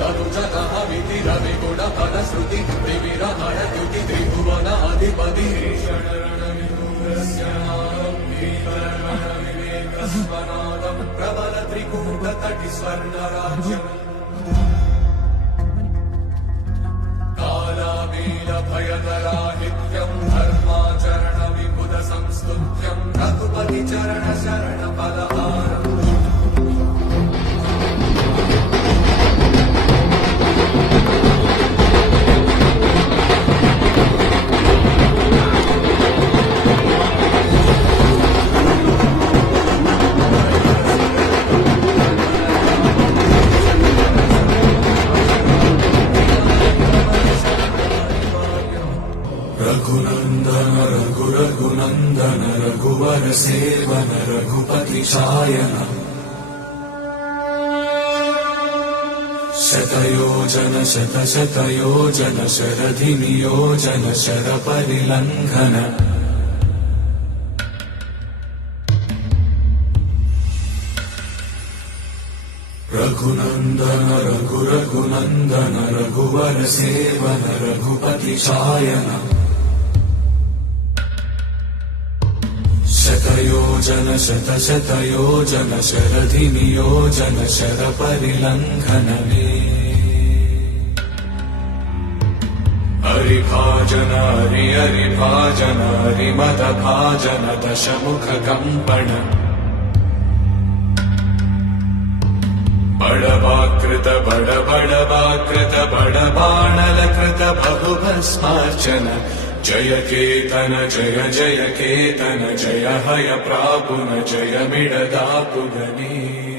తను జనహమితి రవి గుణ ఫలశ్రుతి త్రివిరహణ ద్యుతి త్రిభువనాధిపతి ప్రబల త్రికూట తటి స్వర్ణరాజ్యం కాళామీల భయదరాహిత్యం ధర్మాచరణ విబుధ సంస్తుత్యం రఘుపతి చరణ శరణ ఫలహారం रघुनंदन रघुरघुनंदन रघुवर सेवन रघुपति शायन शतयोजन शतशतयोजन शरधि नियोजन शर परिलंघन रघुनंदन रघुरघुनंदन रघुवर सेवन रघुपति शायन शतयोजन शतशतयोजन शरधि नियोजन शर परिलंघन हरिभाजन हरिभाजन हरिमद भाजन दशमुख कंपन बड़वाकृत बड़वाकृत बड़बाणलकृत बहुभस्मार्चन जय केतन जय जय केतन जय हय प्रापुन जय मिडदापुगनी।